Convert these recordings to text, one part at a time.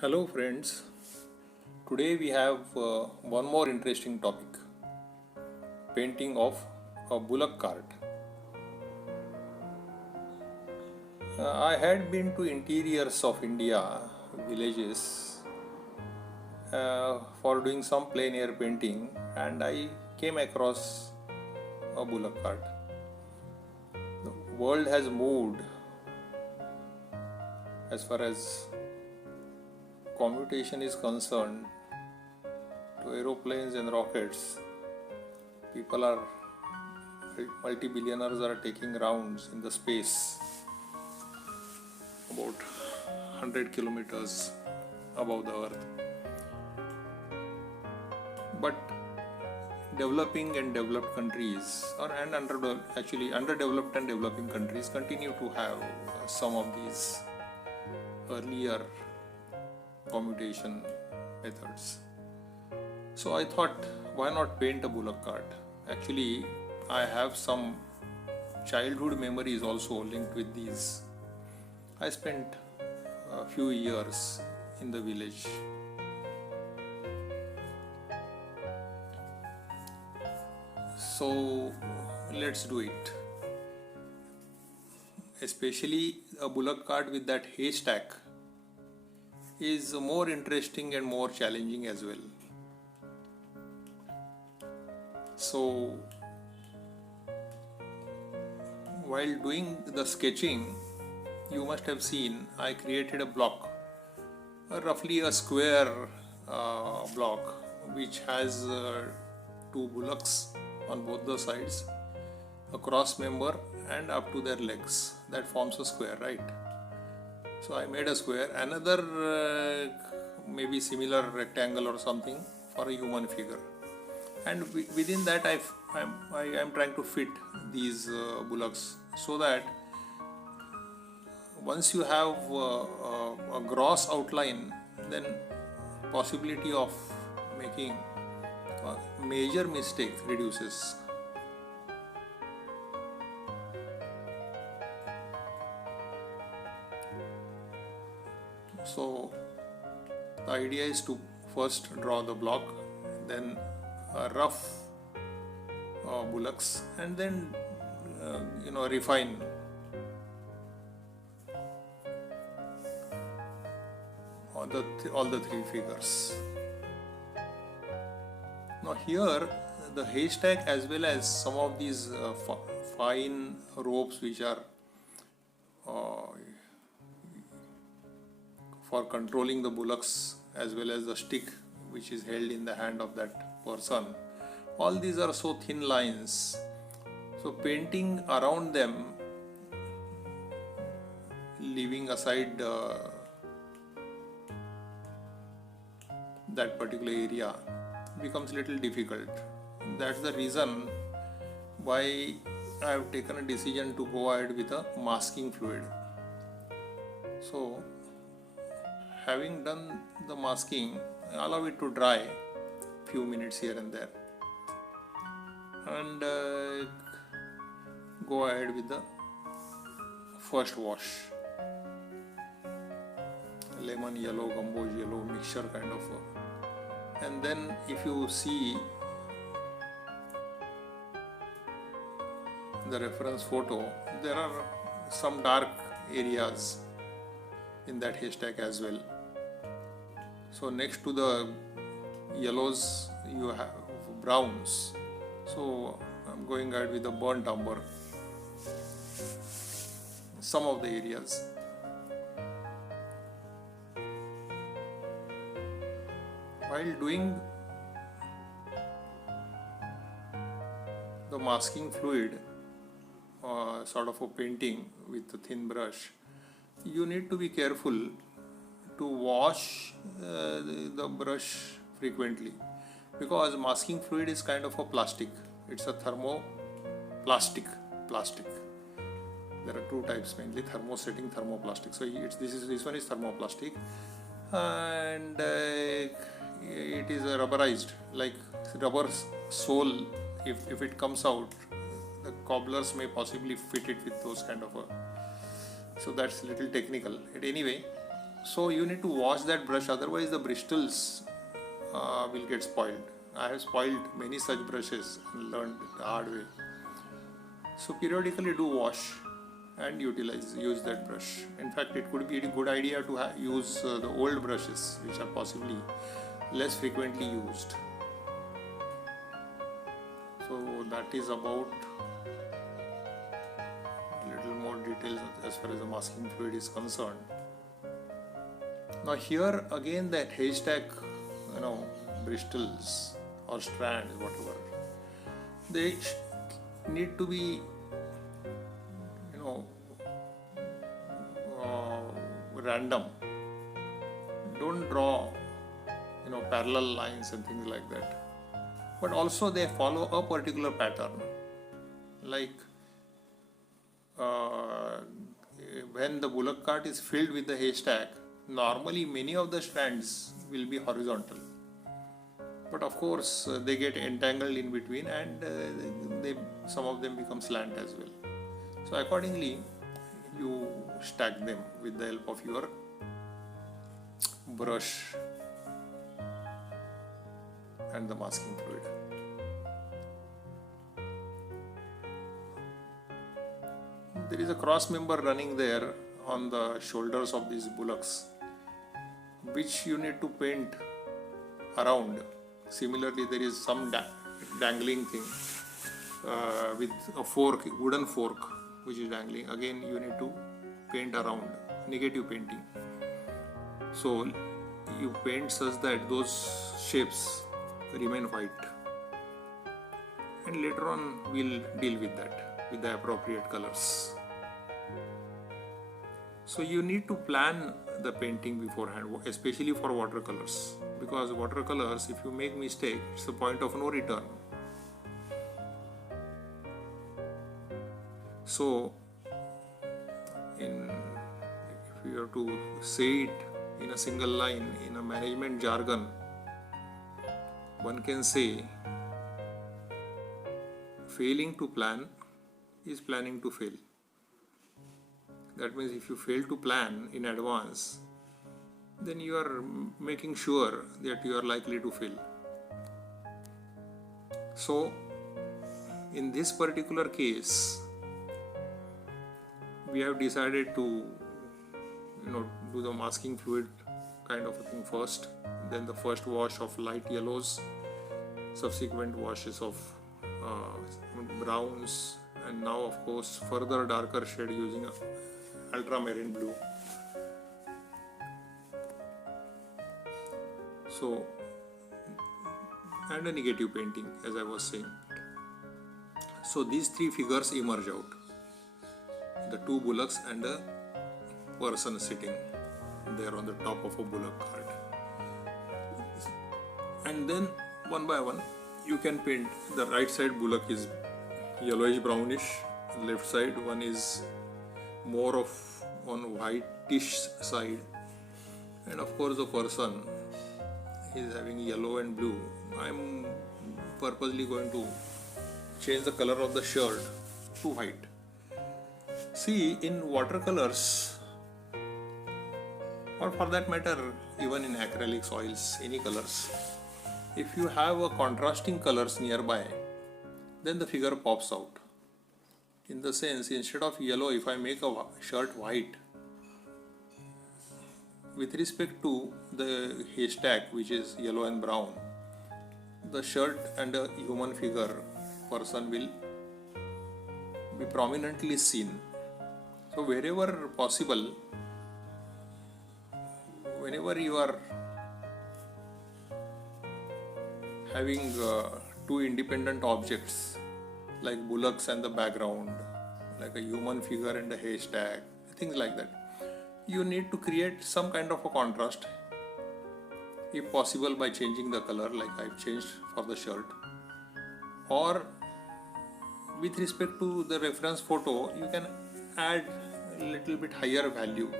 Hello friends, today we have one more interesting topic, painting of a Bullock cart. I had been to interiors of India, villages, for doing some plein air painting, and I came across a Bullock cart. The world has moved as far as commutation is concerned to aeroplanes and rockets. People are multi-billionaires are taking rounds in the space about 100 kilometers above the earth. But developing and developed countries underdeveloped and developing countries continue to have some of these earlier commutation methods. So I thought, why not paint a Bullock cart? Actually, I have some childhood memories also linked with these. I spent a few years in the village. So let's do it. Especially a Bullock cart with that haystack is more interesting and more challenging as well. So while doing the sketching, you must have seen I created a block, roughly a square block, which has two bullocks on both the sides, a cross member and up to their legs. That forms a square, right? So I made a square, another maybe similar rectangle or something for a human figure, and within that I am trying to fit these bullocks, so that once you have a gross outline, then possibility of making a major mistake reduces. So the idea is to first draw the block, then a rough bullocks, and then refine all the three figures. Now here the haystack as well as some of these fine ropes which are for controlling the bullocks, as well as the stick which is held in the hand of that person. All these are so thin lines. So painting around them, leaving aside that particular area, becomes little difficult. That's the reason why I have taken a decision to go ahead with a masking fluid. So having done the masking, allow it to dry few minutes here and there, and go ahead with the first wash. Lemon yellow, gamboge yellow mixture kind of. And then if you see the reference photo, there are some dark areas in that haystack as well. So next to the yellows you have browns. So I'm going ahead with the burnt umber, some of the areas. While doing the masking fluid, sort of a painting with a thin brush, you need to be careful to wash the brush frequently, because masking fluid is kind of a plastic. It's a thermoplastic plastic. There are two types, mainly thermosetting, thermoplastic. So this one is thermoplastic, and it is rubberized, like rubber sole. If it comes out, the cobblers may possibly fit it with those kind of a. So that's a little technical. But anyway, So you need to wash that brush, otherwise the bristles will get spoiled. I have spoiled many such brushes and learned the hard way. So periodically do wash and use that brush. In fact, it could be a good idea to use the old brushes, which are possibly less frequently used. So that is about a little more details as far as the masking fluid is concerned. Now here again, that haystack, bristles or strands, whatever, they need to be random. Don't draw parallel lines and things like that, but also they follow a particular pattern. Like when the bullock cart is filled with the haystack, normally many of the strands will be horizontal, but of course they get entangled in between, and some of them become slant as well. So accordingly you stack them with the help of your brush and the masking fluid. There is a cross member running there on the shoulders of these bullocks, which you need to paint around. Similarly, there is some dangling thing with a fork, wooden fork, which is dangling. Again, you need to paint around, negative painting. So you paint such that those shapes remain white, and later on we'll deal with that with the appropriate colors. So you need to plan the painting beforehand, especially for watercolors, because watercolors, if you make mistake, it's the point of no return. So if you have to say it in a single line in a management jargon, one can say failing to plan is planning to fail. That means if you fail to plan in advance, then you are making sure that you are likely to fail. So in this particular case, we have decided to do the masking fluid kind of a thing first, then the first wash of light yellows, subsequent washes of browns, and now of course further darker shade using ultramarine blue. So, and a negative painting, as I was saying. So these three figures emerge out: the two bullocks and a person sitting there on the top of a bullock cart. And then one by one you can paint. The right side bullock is yellowish brownish, left side one is more of on whitish side, and of course the person is having yellow and blue. I'm purposely going to change the color of the shirt to white. See, in watercolors, or for that matter even in acrylics, oils, any colors, if you have a contrasting colors nearby, then the figure pops out. In the sense, instead of yellow, if I make a shirt white, with respect to the haystack, which is yellow and brown, the shirt and a human figure, person will be prominently seen. So wherever possible, whenever you are having two independent objects like bullocks and the background, like a human figure and a haystack, things like that, you need to create some kind of a contrast, if possible by changing the color like I've changed for the shirt, or with respect to the reference photo you can add a little bit higher value.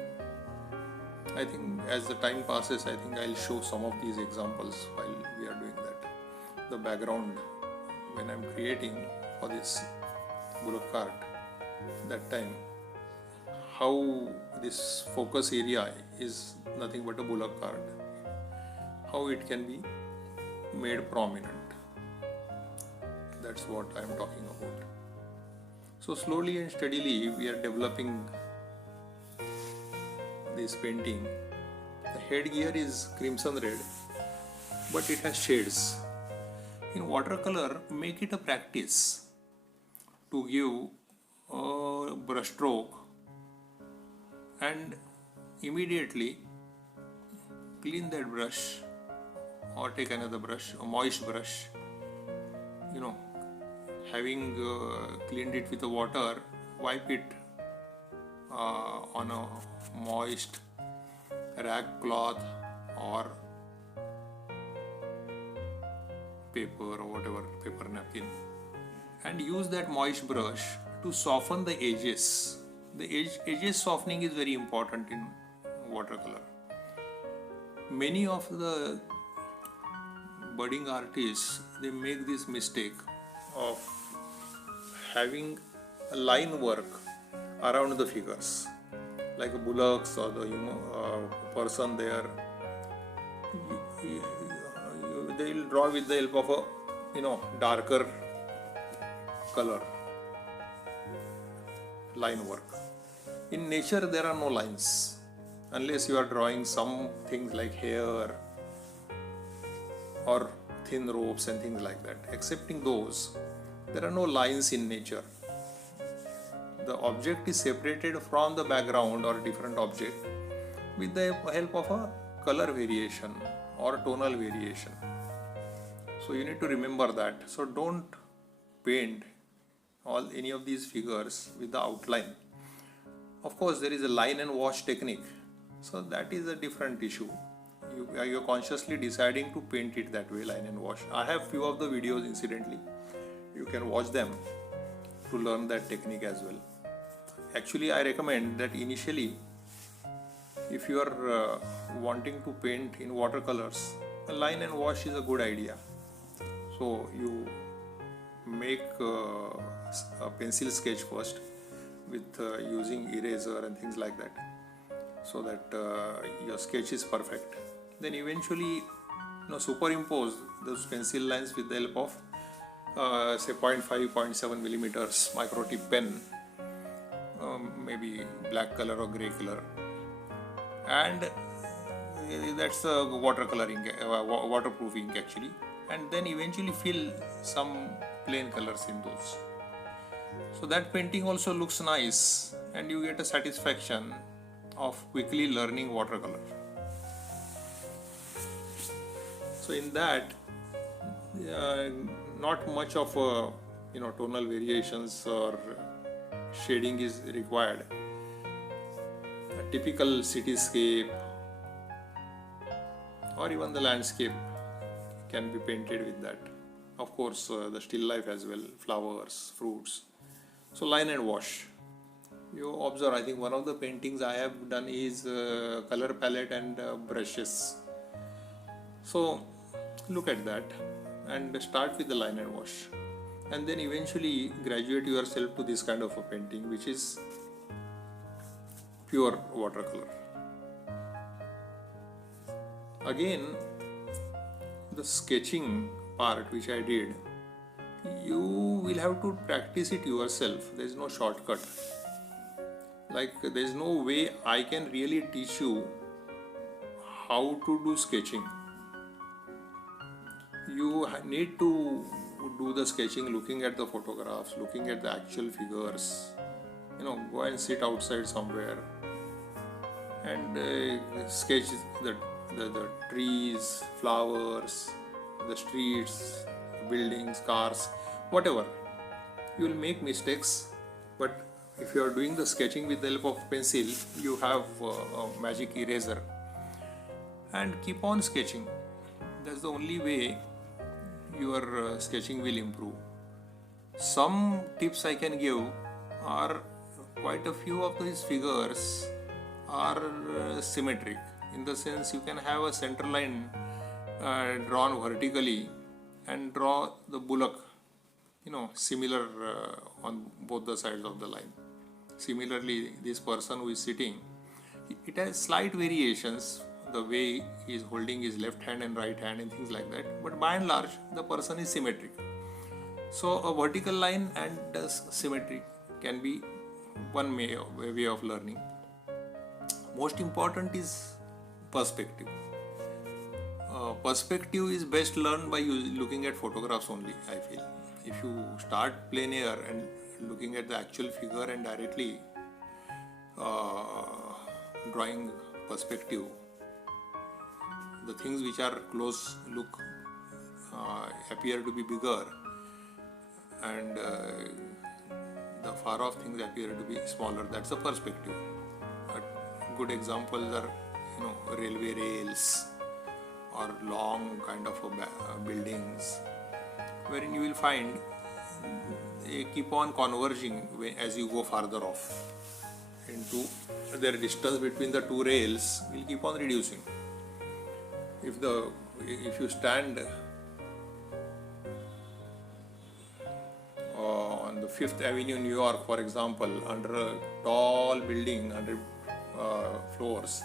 I think as the time passes, I think I'll show some of these examples while we are doing that. The background, when I'm creating for this bullock cart, that time how this focus area is nothing but a Bullock card, how it can be made prominent. That's what I am talking about. So slowly and steadily we are developing this painting. The headgear is crimson red, but it has shades. In watercolor, make it a practice to give a brush stroke and immediately clean that brush or take another brush, a moist brush. Having cleaned it with the water, wipe it on a moist rag cloth or paper or whatever, paper napkin, and use that moist brush to soften the edges. The edges softening is very important in watercolor. Many of the budding artists, they make this mistake of having a line work around the figures, like a Bullock's or the person there. They will draw with the help of a darker color line work. In nature there are no lines unless you are drawing some things like hair or thin ropes and things like that. Excepting those, there are no lines in nature. The object is separated from the background or different object with the help of a color variation or tonal variation. So you need to remember that. So don't paint any of these figures with the outline. Of course, there is a line and wash technique. So that is a different issue. You are consciously deciding to paint it that way, line and wash. I have few of the videos incidentally. You can watch them to learn that technique as well. Actually, I recommend that initially, if you are wanting to paint in watercolors, a line and wash is a good idea. So you make a pencil sketch first with using eraser and things like that, so that your sketch is perfect. Then eventually superimpose those pencil lines with the help of say 0.5, 0.7 millimeters micro tip pen, maybe black color or grey color, and that's watercoloring, waterproof ink actually, and then eventually fill some plain colors in those. So that painting also looks nice and you get a satisfaction of quickly learning watercolor. So in that, not much of tonal variations or shading is required. A typical cityscape or even the landscape can be painted with that. Of course, the still life as well, flowers, fruits. So line and wash. You observe, I think one of the paintings I have done is color palette and brushes. So look at that and start with the line and wash, and then eventually graduate yourself to this kind of a painting, which is pure watercolor. Again, the sketching part which I did, you will have to practice it yourself. There is no shortcut. Like, there is no way I can really teach you how to do sketching. You need to do the sketching looking at the photographs, looking at the actual figures. Go and sit outside somewhere and sketch the trees, flowers, the streets, buildings, cars, whatever. You will make mistakes, but if you are doing the sketching with the help of pencil, you have a magic eraser and keep on sketching. That's the only way your sketching will improve. Some tips I can give are, quite a few of these figures are symmetric, in the sense you can have a center line drawn vertically and draw the Bullock similar on both the sides of the line. Similarly, this person who is sitting, it has slight variations, the way he is holding his left hand and right hand and things like that, but by and large the person is symmetric. So a vertical line and symmetry can be one way of learning. Most important is perspective. Perspective is best learned by looking at photographs only, I feel. If you start plein air and looking at the actual figure and directly drawing perspective, the things which are close look appear to be bigger, and the far off things appear to be smaller. That's the perspective. Good examples are, railway rails or long kind of buildings, wherein you will find they keep on converging as you go farther off into their distance between the two rails will keep on reducing. If you stand on the Fifth Avenue, New York, for example, under a tall building, 100 floors,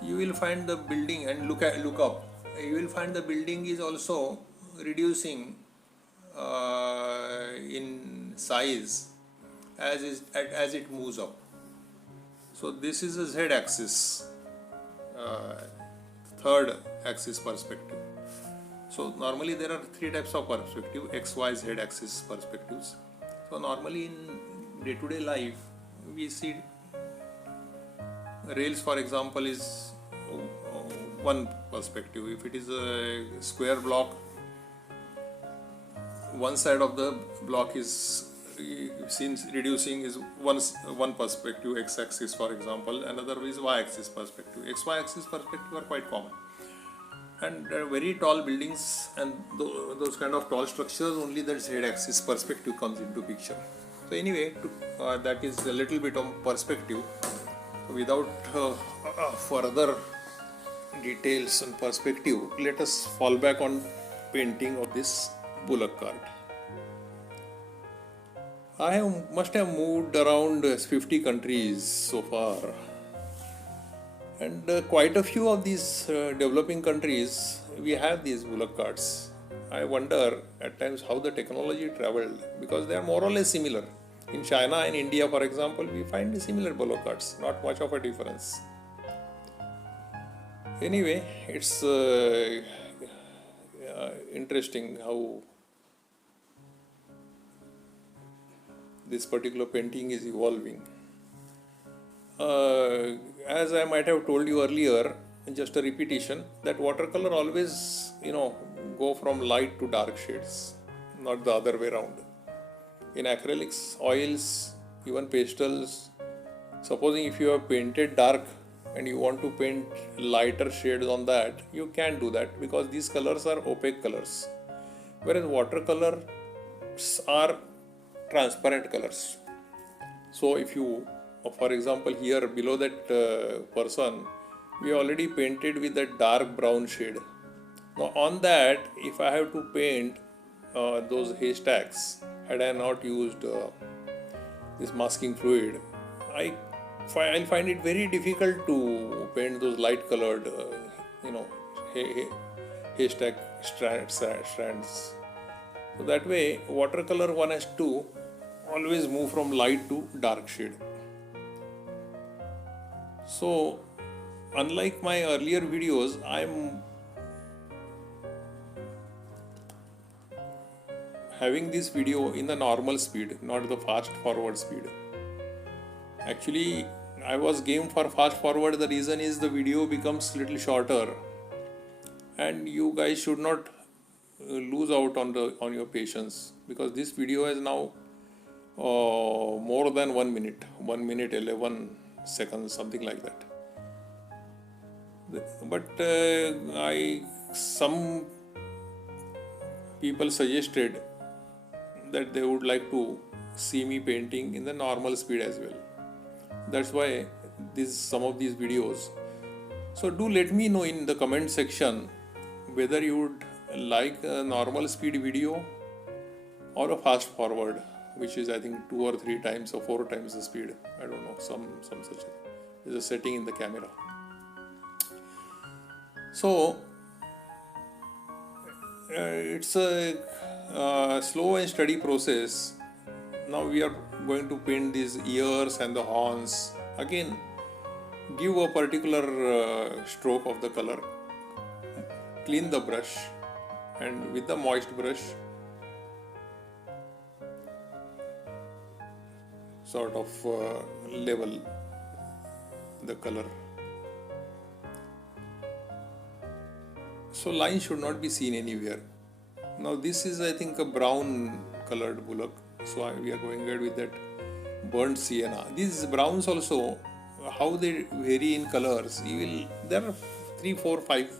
you will find the building, and look up, you will find the building is also reducing in size as it moves up. So this is a z-axis, third axis perspective. So normally there are three types of perspective: x, y, z axis perspectives. So normally in day-to-day life we see rails, for example, is one perspective. If it is a square block, one side of the block is seen reducing is one perspective, x-axis for example, another is y-axis perspective. X-y-axis perspective are quite common, and very tall buildings and those kind of tall structures, only the z-axis perspective comes into picture. So anyway, that is a little bit of perspective. Without further details on perspective, let us fall back on painting of this Bullock cart. I must have moved around 50 countries so far, and quite a few of these developing countries we have these Bullock carts. I wonder at times how the technology traveled, because they are more or less similar. In China and India, for example, we find similar Bullock carts, not much of a difference. Anyway, it's interesting how this particular painting is evolving. As I might have told you earlier, just a repetition, that watercolor always, go from light to dark shades, not the other way around. In acrylics, oils, even pastels, supposing if you have painted dark and you want to paint lighter shades on that, you can do that, because these colors are opaque colors, whereas watercolors are transparent colors. So if you, for example, here below that person, we already painted with a dark brown shade. Now on that, if I have to paint those haystacks, had I not used this masking fluid, I'll find it very difficult to paint those light colored haystack strands. So that way, watercolor one has to always move from light to dark shade. So unlike my earlier videos, I'm having this video in the normal speed, not the fast forward speed. Actually, I was game for fast forward. The reason is the video becomes little shorter, and you guys should not lose out on your patience, because this video is now more than 1 minute, 1 minute 11 seconds, something like that. But some people suggested that they would like to see me painting in the normal speed as well. That's why some of these videos. So do let me know in the comment section whether you would like a normal speed video or a fast forward which is I think 2 or 3 times or 4 times the speed. I don't know, some such is a setting in the camera. So it's a slow and steady process. Now we are going to paint these ears and the horns. Again, give a particular stroke of the color, clean the brush, and with the moist brush sort of level the color. So lines should not be seen anywhere. Now this is I think a brown colored Bullock, so we are going ahead with that burnt sienna. These browns also, how they vary in colors, there are 3, 4, 5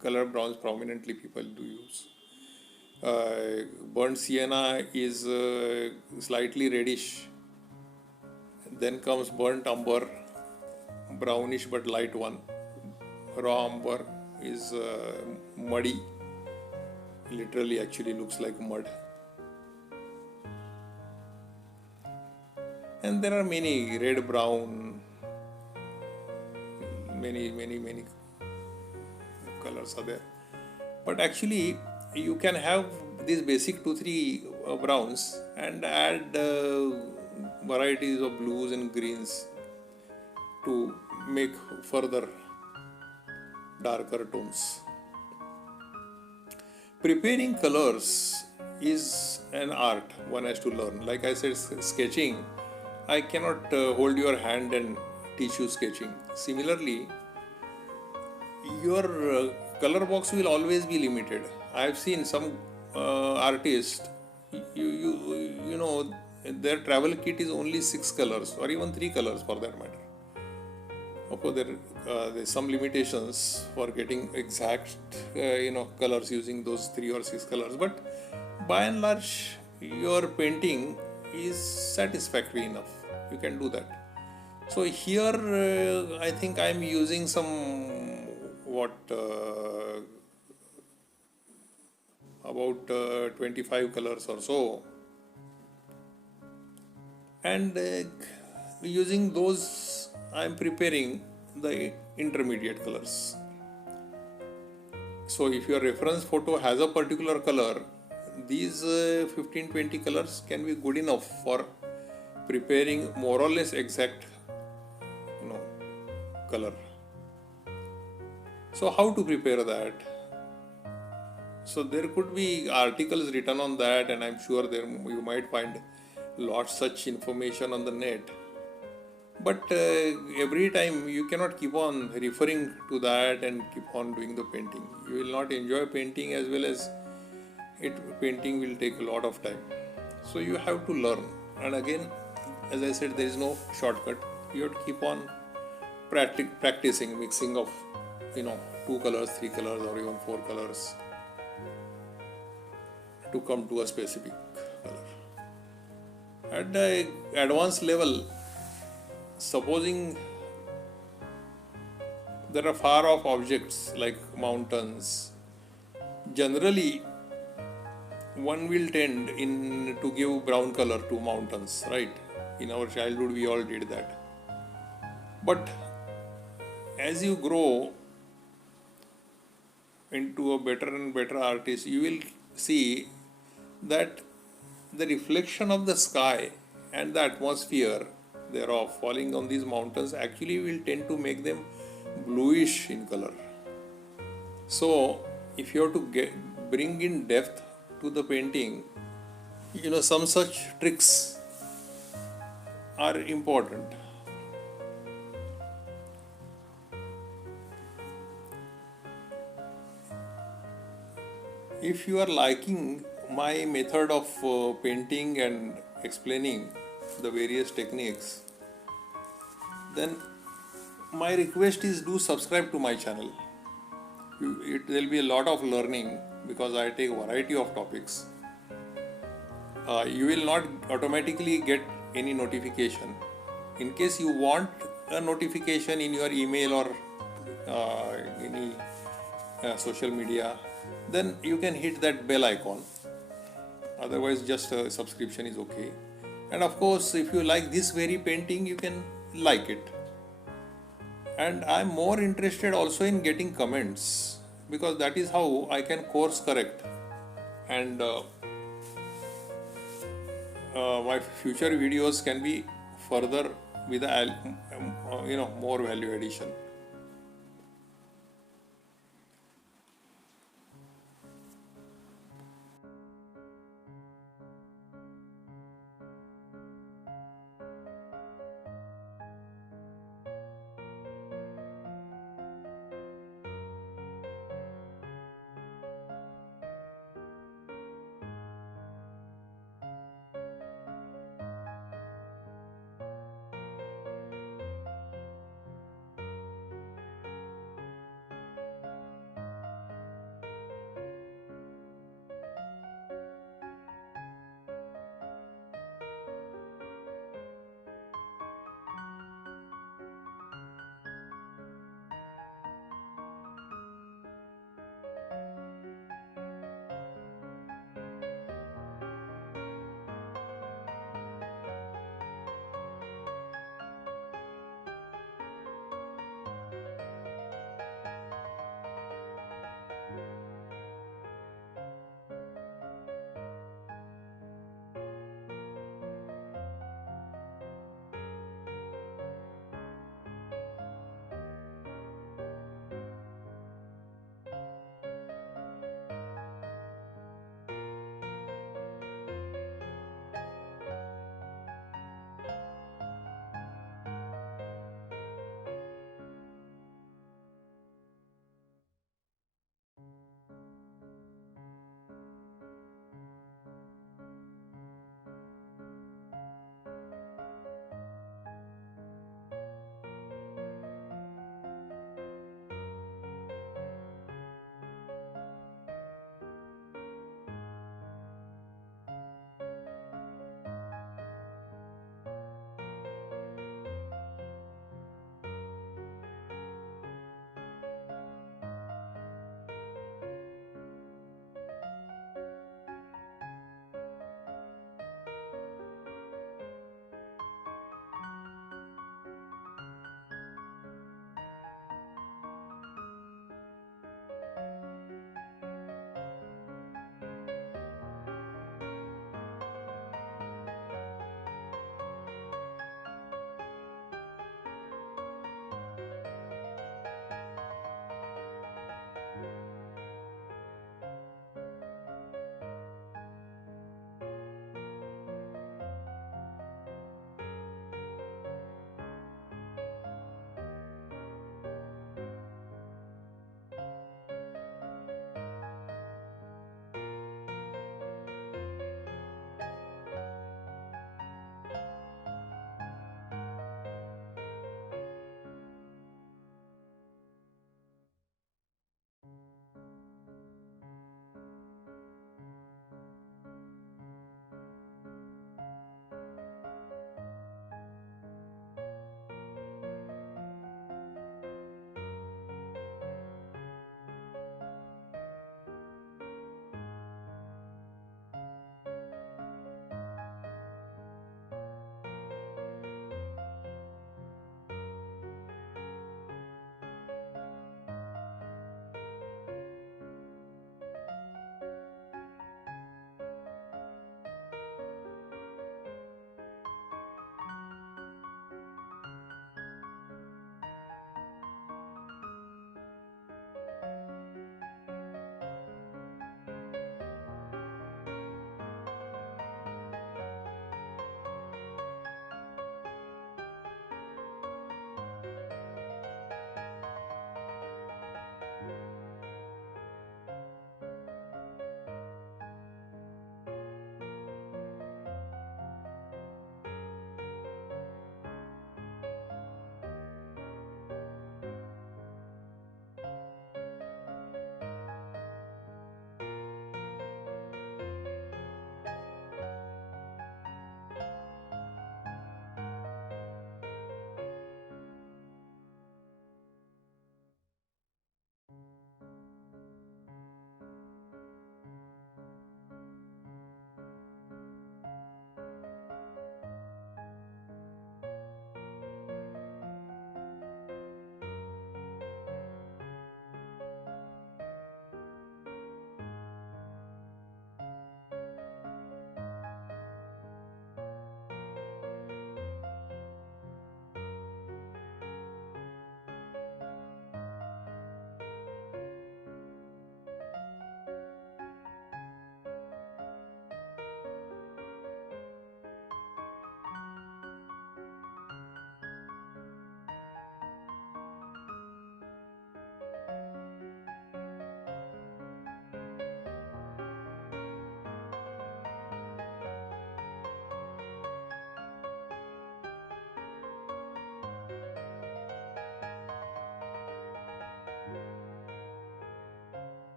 color browns prominently people do use. Burnt sienna is slightly reddish. Then comes burnt umber, brownish but light one. Raw umber is muddy, literally actually looks like mud. And there are many red, brown, many colors are there. But actually you can have these basic 2-3 browns and add varieties of blues and greens to make further darker tones. Preparing colors is an art one has to learn. Like I said, sketching, I cannot hold your hand and teach you sketching. Similarly, your color box will always be limited. I have seen some artists, you know, their travel kit is only 6 colors or even 3 colors for that matter. Of course, there's some limitations for getting exact colors using those 3 or 6 colors, but by and large your painting is satisfactory enough. You can do that. So here I think I am using some about 25 colors or so, and using those I am preparing the intermediate colors. So if your reference photo has a particular color, these 15-20 colors can be good enough for preparing more or less exact color. So how to prepare that? So there could be articles written on that, and I'm sure you might find lots such information on the net. But every time you cannot keep on referring to that and keep on doing the painting. You will not enjoy painting as well as painting will take a lot of time. So you have to learn. And again, as I said, there is no shortcut. You have to keep on practicing mixing of 2 colors, 3 colors or even 4 colors to come to a specific color. At the advanced level, supposing there are far off objects like mountains, generally one will tend to give brown color to mountains, right? In our childhood we all did that. But as you grow into a better and better artist, you will see that the reflection of the sky and the atmosphere thereof falling on these mountains actually will tend to make them bluish in color. So if you have to bring in depth to the painting, some such tricks are important. If you are liking my method of painting and explaining the various techniques, then my request is do subscribe to my channel. There will be a lot of learning because I take a variety of topics. You will not automatically get any notification. In case you want a notification in your email or any social media, then you can hit that bell icon Otherwise, just a subscription is okay. And of course, if you like this very painting, you can like it. And I'm more interested also in getting comments, because that is how I can course correct, and my future videos can be further with more value addition.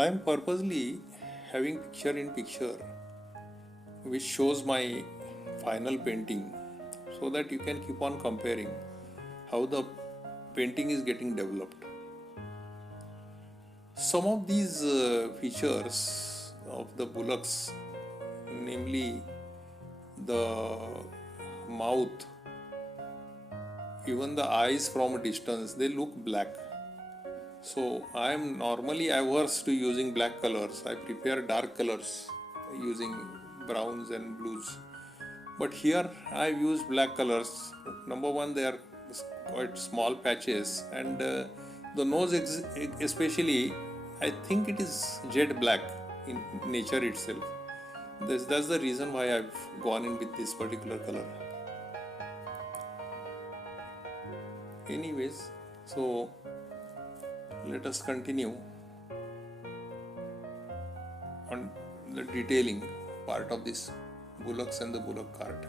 I am purposely having picture in picture which shows my final painting so that you can keep on comparing how the painting is getting developed. Some of these features of the Bullocks, namely the mouth, even the eyes from a distance, they look black. So I am normally averse to using black colors. I prepare dark colors using browns and blues. But here I use black colors. Number one, they are quite small patches, and the nose especially, I think it is jet black in nature itself. That's the reason why I've gone in with this particular color. Anyways, so let us continue on the detailing part of this Bullocks and the Bullock cart.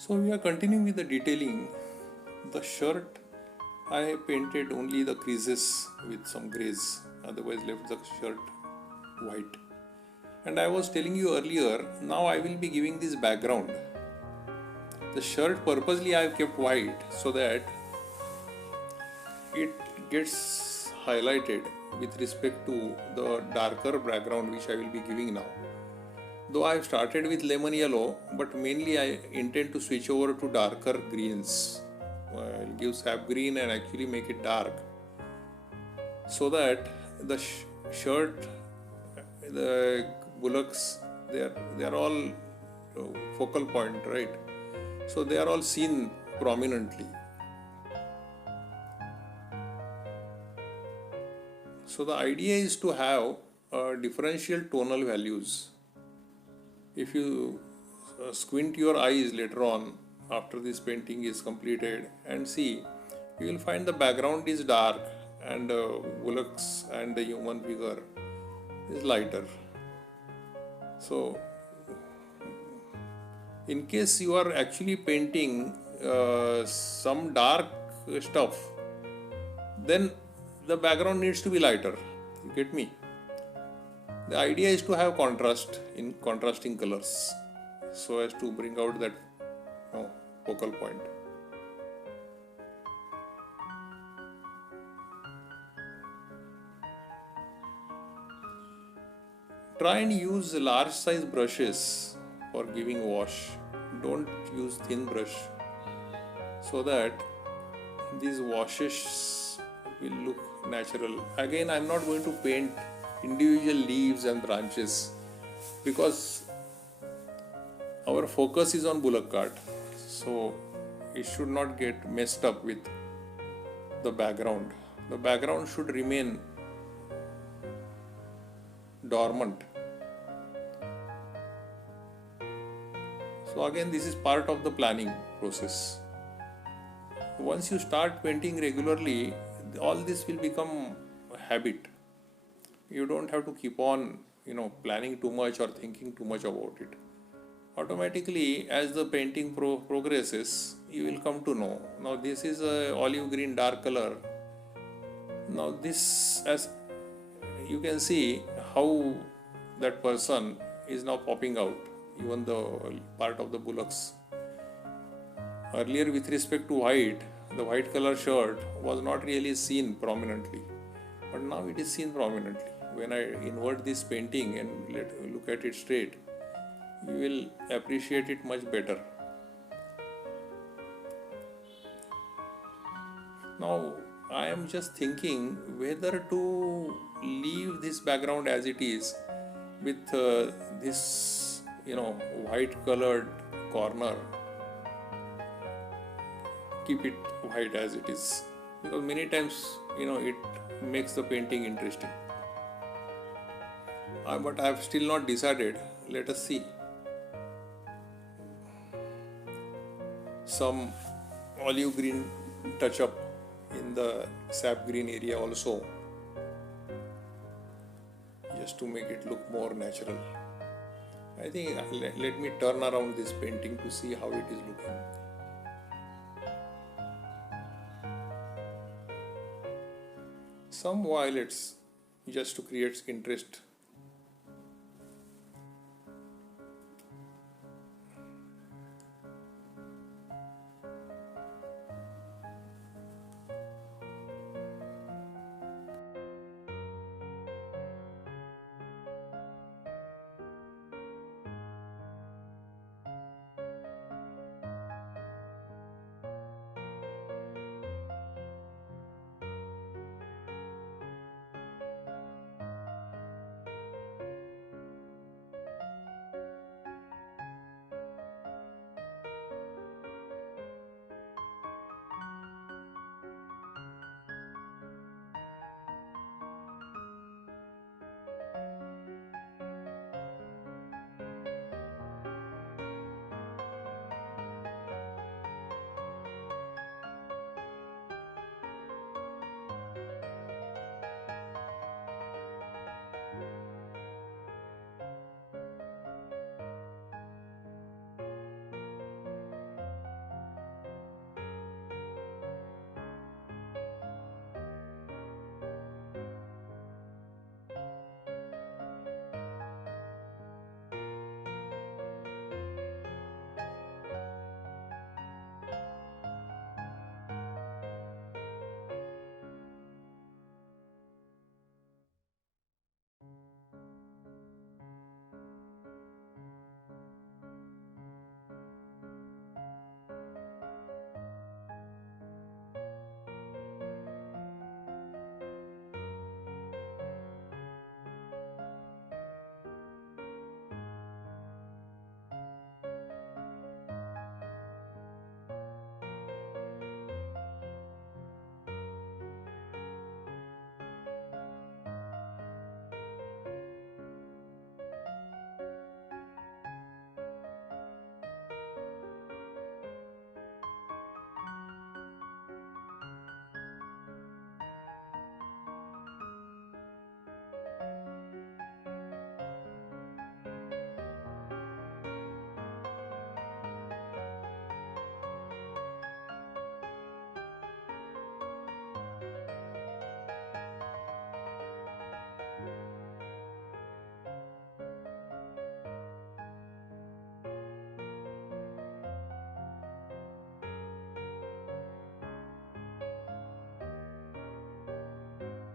So we are continuing with the detailing. The shirt, I painted only the creases with some grays, otherwise left the shirt white. And I was telling you earlier, now I will be giving this background. The shirt purposely I have kept white so that it gets highlighted with respect to the darker background which I will be giving now. Though I have started with lemon yellow, but mainly I intend to switch over to darker greens. I'll give sap green and actually make it dark, so that the shirt, the bullocks, they are all focal point, right? So they are all seen prominently. So the idea is to have differential tonal values. If you squint your eyes later on after this painting is completed and see, you will find the background is dark and bullocks and the human figure is lighter. So in case you are actually painting some dark stuff, then the background needs to be lighter. You get me? The idea is to have contrast in contrasting colors so as to bring out that focal point. Try and use large size brushes for giving wash. Don't use thin brush so that these washes will look natural. Again, I am not going to paint individual leaves and branches because our focus is on bullock cart, so it should not get messed up with the background. The background should remain dormant. So again, this is part of the planning process. Once you start painting regularly, all this will become a habit. You don't have to keep on, planning too much or thinking too much about it. Automatically, as the painting progresses, you will come to know. Now this is a olive green dark color. Now this, as you can see how that person is now popping out, even the part of the bullocks. Earlier, with respect to white, the white color shirt was not really seen prominently, but now it is seen prominently. When I invert this painting and look at it straight, you will appreciate it much better. Now I am just thinking whether to leave this background as it is with this white colored corner, keep it white as it is, because many times it makes the painting interesting. But I have still not decided. Let us see. Some olive green touch up in the sap green area also, just to make it look more natural. I think let me turn around this painting to see how it is looking. Some violets just to create interest.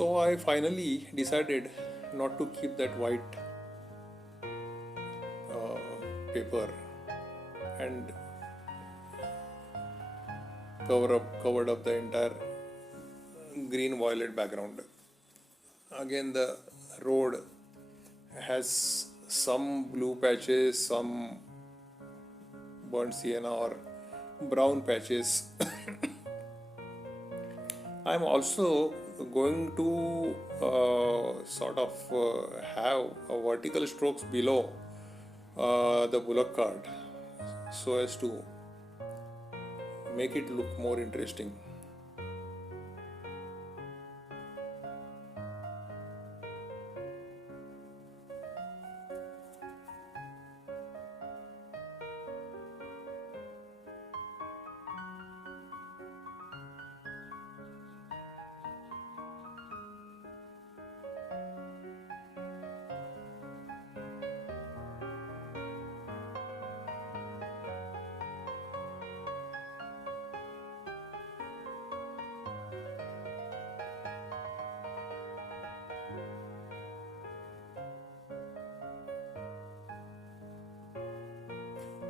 So I finally decided not to keep that white paper and covered up the entire green violet background. Again, the road has some blue patches, some burnt sienna or brown patches. I'm also going to have a vertical strokes below the Bullock card so as to make it look more interesting.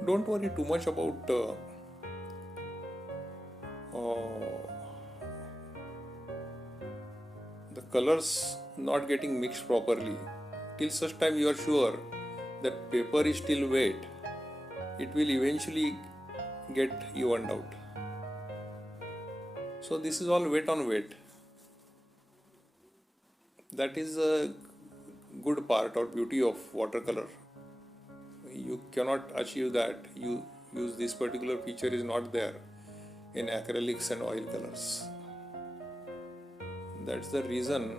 Don't worry too much about the colors not getting mixed properly. Till such time you are sure that paper is still wet, it will eventually get evened out. So this is all wet on wet. That is a good part or beauty of watercolor. You cannot achieve that. You use this particular feature is not there in acrylics and oil colors. That's the reason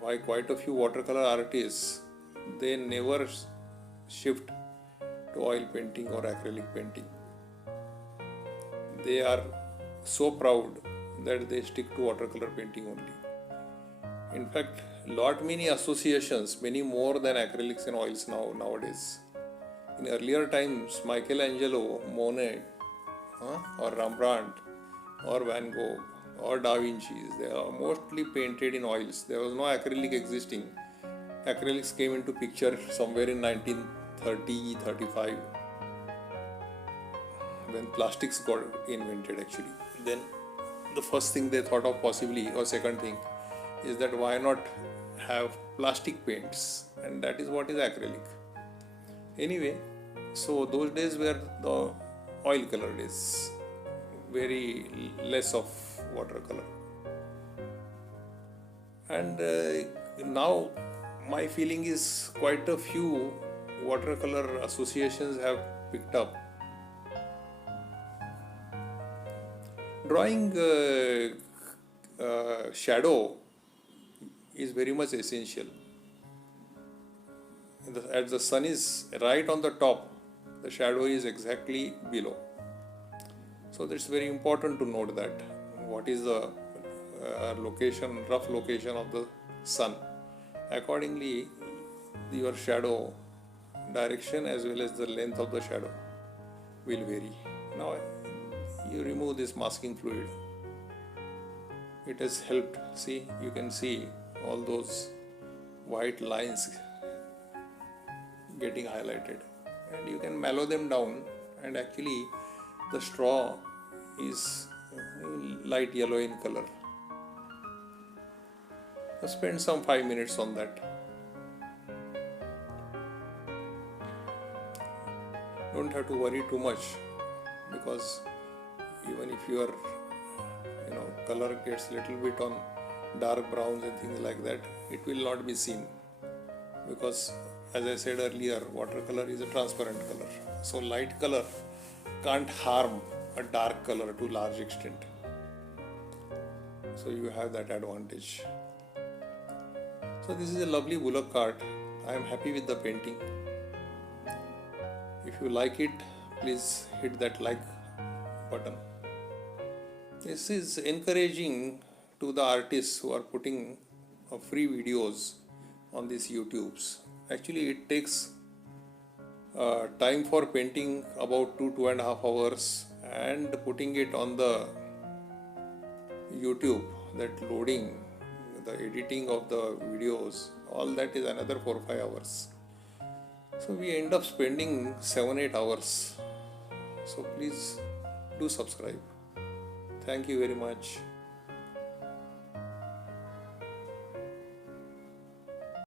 why quite a few watercolor artists, they never shift to oil painting or acrylic painting. They are so proud that they stick to watercolor painting only. In fact, many associations, many more than acrylics and oils nowadays. In earlier times, Michelangelo, Monet, or Rembrandt, or Van Gogh, or Da Vinci, they are mostly painted in oils. There was no acrylic existing. Acrylics came into picture somewhere in 1930-35 when plastics got invented actually. Then the first thing they thought of possibly, or second thing, is that why not have plastic paints, and that is what is acrylic. Anyway, so those days were the oil color days, very less of watercolor. And now my feeling is quite a few watercolor associations have picked up. Drawing shadow is very much essential. As the sun is right on the top, the shadow is exactly below. So that's very important to note that what is the rough location of the sun. Accordingly, your shadow direction as well as the length of the shadow will vary. Now you remove this masking fluid. It has helped. See, you can see all those white lines getting highlighted, and you can mellow them down, and actually the straw is light yellow in color. So spend some 5 minutes on that. Don't have to worry too much, because even if your color gets little bit on dark browns and things like that, it will not be seen, because as I said earlier, watercolor is a transparent color. So light color can't harm a dark color to large extent. So you have that advantage. So this is a lovely Bullock card. I am happy with the painting. If you like it, please hit that like button. This is encouraging to the artists who are putting free videos on these YouTubes. Actually, it takes time for painting about 2.5 hours, and putting it on the YouTube, that loading, the editing of the videos, all that is another 4-5 hours. So we end up spending 7-8 hours. So please do subscribe. Thank you very much.